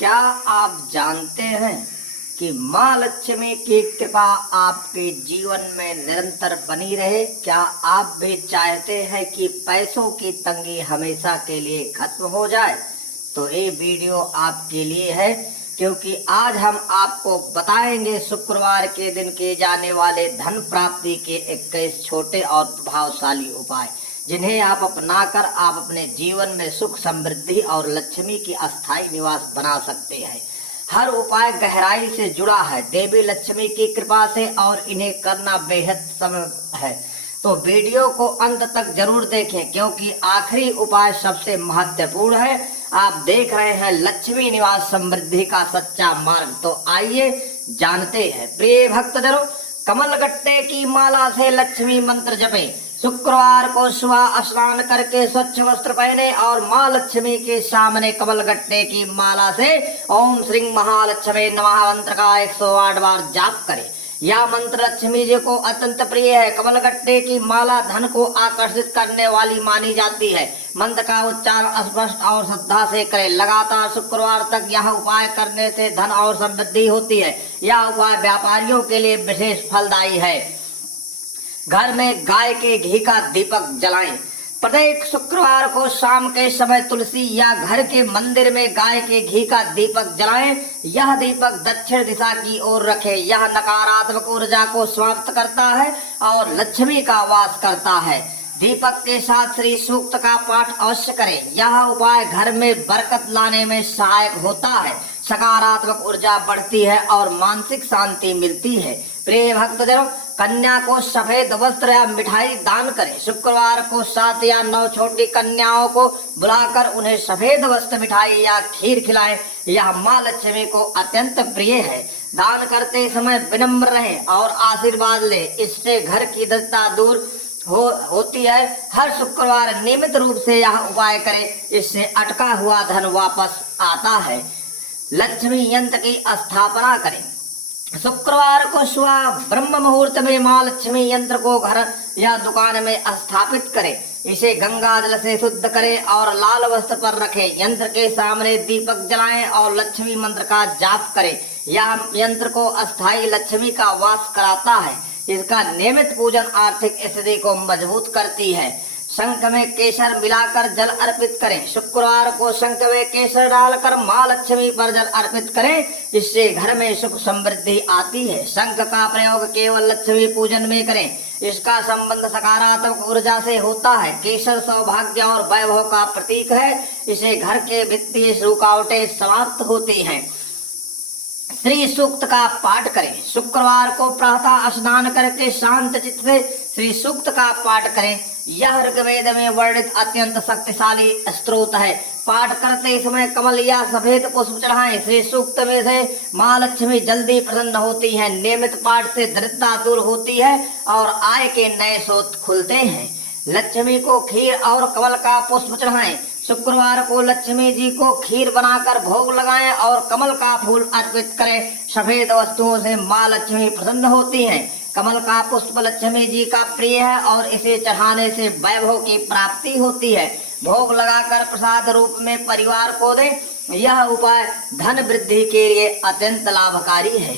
क्या आप जानते हैं कि माँ लक्ष्मी की कृपा आपके जीवन में निरंतर बनी रहे? क्या आप भी चाहते हैं कि पैसों की तंगी हमेशा के लिए खत्म हो जाए? तो ये वीडियो आपके लिए है, क्योंकि आज हम आपको बताएंगे शुक्रवार के दिन किए जाने वाले धन प्राप्ति के 21 छोटे और प्रभावशाली उपाय, जिन्हें आप अपनाकर आप अपने जीवन में सुख, समृद्धि और लक्ष्मी की अस्थायी निवास बना सकते हैं। हर उपाय गहराई से जुड़ा है देवी लक्ष्मी की कृपा से और इन्हें करना बेहद सरल है। तो वीडियो को अंत तक जरूर देखें, क्योंकि आखिरी उपाय सबसे महत्वपूर्ण है। आप देख रहे हैं लक्ष्मी निवास समृद्धि का सच्चा मार्ग। तो आइए जानते हैं। प्रिय भक्तजनों, कमल गट्टे की माला से लक्ष्मी मंत्र जपें। शुक्रवार को सुबह स्नान करके स्वच्छ वस्त्र पहने और माँ लक्ष्मी के सामने कमल गट्टे की माला से ओम श्री महालक्ष्मी नमः मंत्र का 108 बार जाप करें। यह मंत्र लक्ष्मी जी को अत्यंत प्रिय है। कमल गट्टे की माला धन को आकर्षित करने वाली मानी जाती है। मंत्र का उच्चारण स्पष्ट और श्रद्धा से करें। लगातार शुक्रवार तक यह उपाय करने से धन और समृद्धि होती है। यह उपाय व्यापारियों के लिए विशेष फलदायी है। घर में गाय के घी का दीपक जलाएं। प्रत्येक शुक्रवार को शाम के समय तुलसी या घर के मंदिर में गाय के घी का दीपक जलाएं। यह दीपक दक्षिण दिशा की ओर रखें। यह नकारात्मक ऊर्जा को समाप्त करता है और लक्ष्मी का वास करता है। दीपक के साथ श्री सूक्त का पाठ अवश्य करें। यह उपाय घर में बरकत लाने में सहायक होता है। सकारात्मक ऊर्जा बढ़ती है और मानसिक शांति मिलती है। प्रिय भक्तजनों, कन्या को सफेद वस्त्र या मिठाई दान करें। शुक्रवार को 7 या 9 छोटी कन्याओं को बुलाकर उन्हें सफेद वस्त्र, मिठाई या खीर खिलाएं। यह माँ लक्ष्मी को अत्यंत प्रिय है। दान करते समय विनम्र रहें और आशीर्वाद लें। इससे घर की दरिद्रता दूर होती है। हर शुक्रवार नियमित रूप से यह उपाय करें। इससे अटका हुआ धन वापस आता है। लक्ष्मी यंत्र की स्थापना करें। शुक्रवार को सुबह ब्रह्म मुहूर्त में माँ लक्ष्मी यंत्र को घर या दुकान में स्थापित करें। इसे गंगा जल से शुद्ध करें और लाल वस्त्र पर रखें। यंत्र के सामने दीपक जलाएं और लक्ष्मी मंत्र का जाप करें। यह यंत्र को अस्थायी लक्ष्मी का वास कराता है। इसका नियमित पूजन आर्थिक स्थिति को मजबूत करती है। शंख में केसर मिलाकर जल अर्पित करें। शुक्रवार को शंख में केसर डालकर माँ लक्ष्मी पर जल अर्पित करें। इससे घर में सुख समृद्धि आती है। शंख का प्रयोग केवल लक्ष्मी पूजन में करें। इसका संबंध सकारात्मक ऊर्जा से होता है। केसर सौभाग्य और वैभव का प्रतीक है। इसे घर के वित्तीय रुकावटें समाप्त होती हैं। श्री सूक्त का पाठ करें। शुक्रवार को प्रातः स्नान करके शांत चित्त से श्री सूक्त का पाठ करें। यह ऋग्वेद में वर्णित अत्यंत शक्तिशाली स्त्रोत है। पाठ करते समय कमल या सफेद पुष्प चढ़ाएं। श्री सूक्त में से माँ लक्ष्मी जल्दी प्रसन्न होती है। नियमित पाठ से दरिद्रता दूर होती है और आय के नए स्रोत खुलते हैं। लक्ष्मी को खीर और कमल का पुष्प चढ़ाएं। शुक्रवार को लक्ष्मी जी को खीर बनाकर भोग लगाएं और कमल का फूल अर्पित करें। सफेद वस्तुओं से माँ लक्ष्मी प्रसन्न होती हैं। कमल का पुष्प लक्ष्मी जी का प्रिय है और इसे चढ़ाने से वैभव की प्राप्ति होती है। भोग लगाकर प्रसाद रूप में परिवार को दें। यह उपाय धन वृद्धि के लिए अत्यंत लाभकारी है।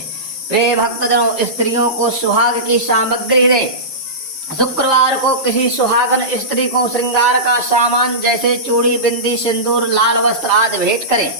प्रिय भक्तजनों, स्त्रियों को सुहाग की सामग्री दें। शुक्रवार को किसी सुहागन स्त्री को श्रृंगार का सामान जैसे चूड़ी, बिंदी, सिंदूर, लाल वस्त्र आदि भेंट करें।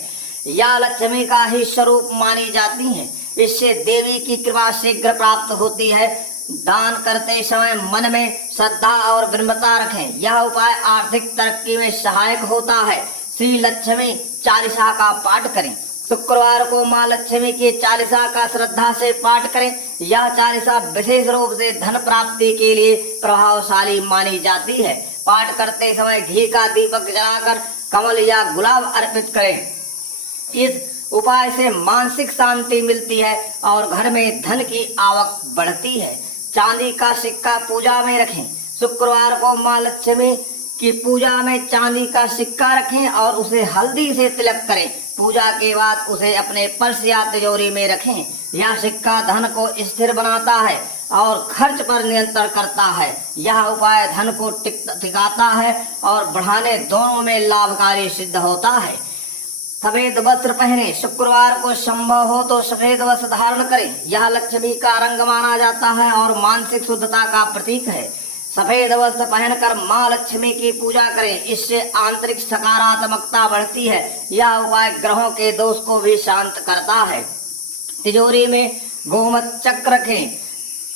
यह लक्ष्मी का ही स्वरूप मानी जाती है। इससे देवी की कृपा शीघ्र प्राप्त होती है। दान करते समय मन में श्रद्धा और विनम्रता रखें। यह उपाय आर्थिक तरक्की में सहायक होता है। श्री लक्ष्मी चालीसा का पाठ करें। शुक्रवार को माँ लक्ष्मी की चालीसा का श्रद्धा से पाठ करें। यह चालीसा विशेष रूप से धन प्राप्ति के लिए प्रभावशाली मानी जाती है। पाठ करते समय घी का दीपक जलाकर कमल या गुलाब अर्पित करें। इस उपाय से मानसिक शांति मिलती है और घर में धन की आवक बढ़ती है। चांदी का सिक्का पूजा में रखें। शुक्रवार को माँ लक्ष्मी की पूजा में चांदी का सिक्का रखें और उसे हल्दी से तिलक करें। पूजा के बाद उसे अपने पर्स या तिजोरी में रखें। यह सिक्का धन को स्थिर बनाता है और खर्च पर नियंत्रण करता है। यह उपाय धन को टिकाता है और बढ़ाने दोनों में लाभकारी सिद्ध होता है। सफेद वस्त्र पहने, शुक्रवार को संभव हो तो सफेद वस्त्र धारण करें। यह लक्ष्मी का रंग माना जाता है और मानसिक शुद्धता का प्रतीक है। सफेद वस्त्र पहनकर माँ लक्ष्मी की पूजा करें, इससे आंतरिक सकारात्मकता बढ़ती है। यह उपाय ग्रहों के दोष को भी शांत करता है। तिजोरी में गोमत चक्र रखें,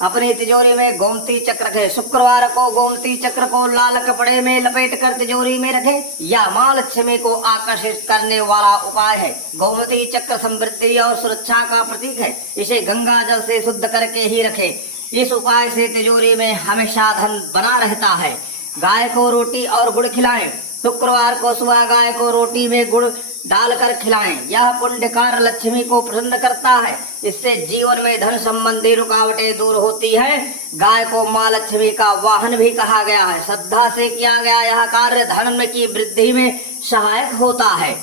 अपनी तिजोरी में गोमती चक्र रखें। शुक्रवार को गोमती चक्र को लाल कपड़े में लपेटकर तिजोरी में रखें। यह माँ लक्ष्मी को आकर्षित करने वाला उपाय है। गोमती चक्र समृद्धि और सुरक्षा का प्रतीक है। इसे गंगा जल से शुद्ध करके ही रखें। इस उपाय से तिजोरी में हमेशा धन बना रहता है। गाय को रोटी और गुड़ खिलाएं। शुक्रवार को सुबह गाय को रोटी में गुड़ डालकर खिलाएं। यह पुण्य कार्य लक्ष्मी को प्रसन्न करता है। इससे जीवन में धन संबंधी रुकावटें दूर होती हैं। गाय को माँ लक्ष्मी का वाहन भी कहा गया है। श्रद्धा से किया गया यह कार्य धर्म की वृद्धि में सहायक होता है।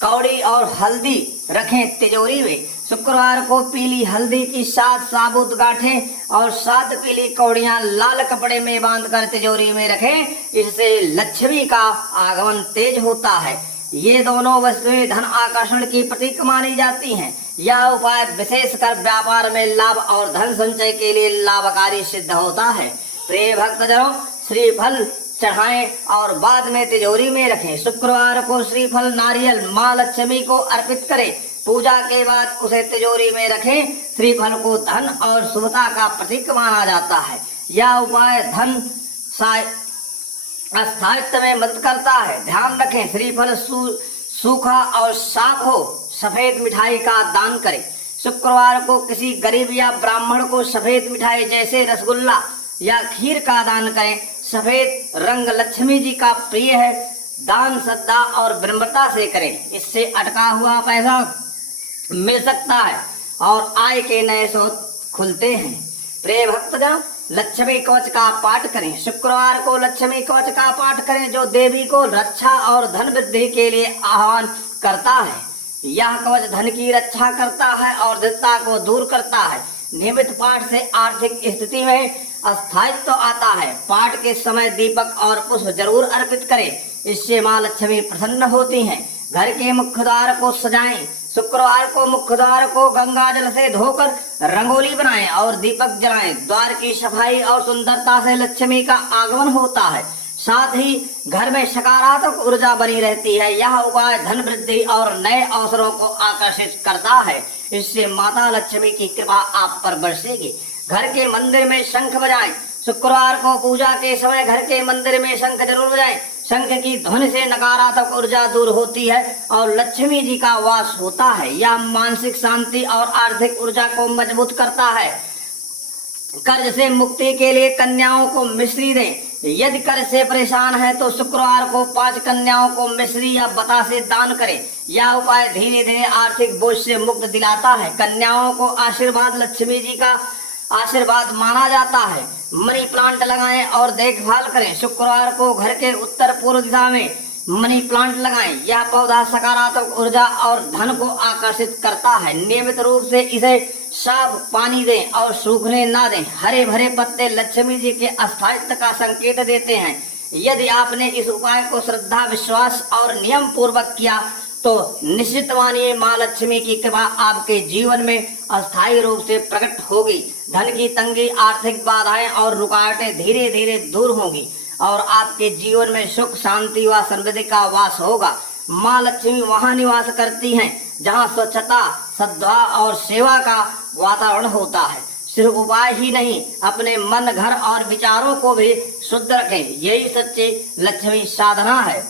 कौड़ी और हल्दी रखें तिजोरी में। शुक्रवार को पीली हल्दी की 7 साबुत गांठें और 7 पीली कौड़ियां लाल कपड़े में बांधकर तिजोरी में रखें। इससे लक्ष्मी का आगमन तेज होता है। ये दोनों वस्तुएं धन आकर्षण की प्रतीक मानी जाती हैं। यह उपाय विशेषकर व्यापार में लाभ और धन संचय के लिए लाभकारी सिद्ध होता है। प्रिय भक्तजनों, श्रीफल चढ़ाएं और बाद में तिजोरी में रखें। शुक्रवार को श्रीफल नारियल माँ लक्ष्मी को अर्पित करें। पूजा के बाद उसे तिजोरी में रखें। श्रीफल को धन और शुभता का प्रतीक माना जाता है। यह उपाय धन स्थायित्व में मदद करता है। ध्यान रखें, श्रीफल सूखा और साफ हो। सफेद मिठाई का दान करें। शुक्रवार को किसी गरीब या ब्राह्मण को सफेद मिठाई जैसे रसगुल्ला या खीर का दान करें। सफेद रंग लक्ष्मी जी का प्रिय है। दान श्रद्धा और विनम्रता से करें। इससे अटका हुआ पैसा मिल सकता है और आय के नए स्रोत खुलते हैं। प्रिय भक्तजन, लक्ष्मी कवच का पाठ करें। शुक्रवार को लक्ष्मी कवच का पाठ करें जो देवी को रक्षा और धन वृद्धि के लिए आह्वान करता है। यह कवच धन की रक्षा करता है और दरिद्रता को दूर करता है। नियमित पाठ से आर्थिक स्थिति में स्थायित्व आता है। पाठ के समय दीपक और पुष्प जरूर अर्पित करें, इससे माँ लक्ष्मी प्रसन्न होती हैं। घर के मुख्य द्वार को सजाएं। शुक्रवार को मुख्य द्वार को गंगा जल से धोकर रंगोली बनाएं और दीपक जलाएं। द्वार की सफाई और सुंदरता से लक्ष्मी का आगमन होता है। साथ ही घर में सकारात्मक ऊर्जा बनी रहती है। यह उपाय धन वृद्धि और नए अवसरों को आकर्षित करता है। इससे माता लक्ष्मी की कृपा आप पर बरसेगी। घर के मंदिर में शंख बजाएं। शुक्रवार को पूजा के समय घर के मंदिर में शंख जरूर बजाएं। शंख की ध्वनि से नकारात्मक ऊर्जा दूर होती है और लक्ष्मी जी का वास होता है। यह मानसिक शांति और आर्थिक ऊर्जा को मजबूत करता है। कर्ज से मुक्ति के लिए कन्याओं को मिश्री दें। यदि कर्ज से परेशान है तो शुक्रवार को 5 कन्याओं को मिश्री या बतासे दान करें। यह उपाय धीरे धीरे आर्थिक बोझ से मुक्त दिलाता है। कन्याओं को आशीर्वाद लक्ष्मी जी का आशीर्वाद माना जाता है। मनी प्लांट लगाएं और देखभाल करें। शुक्रवार को घर के उत्तर पूर्व दिशा में मनी प्लांट लगाएं। यह पौधा सकारात्मक ऊर्जा और धन को आकर्षित करता है। नियमित रूप से इसे साफ पानी दें और सूखने ना दें। हरे भरे पत्ते लक्ष्मी जी के स्थायित्व का संकेत देते हैं। यदि आपने इस उपाय को श्रद्धा, विश्वास और नियम पूर्वक किया तो निश्चित मानिए माँ लक्ष्मी की कृपा आपके जीवन में अस्थायी रूप से प्रकट होगी। धन की तंगी, आर्थिक बाधाएं और रुकावटें धीरे धीरे दूर होंगी और आपके जीवन में सुख, शांति व समृद्धि का वास होगा। माँ लक्ष्मी वहाँ निवास करती हैं जहाँ स्वच्छता, सद्भाव और सेवा का वातावरण होता है। सिर्फ उपाय ही नहीं, अपने मन, घर और विचारों को भी शुद्ध रखें। यही सच्ची लक्ष्मी साधना है।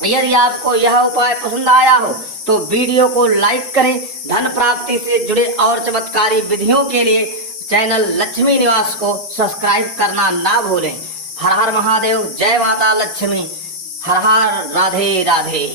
यदि आपको यह उपाय पसंद आया हो तो वीडियो को लाइक करें। धन प्राप्ति से जुड़े और चमत्कारी विधियों के लिए चैनल लक्ष्मी निवास को सब्सक्राइब करना ना भूलें। हर हर महादेव, जय माता लक्ष्मी। हर हर, राधे राधे।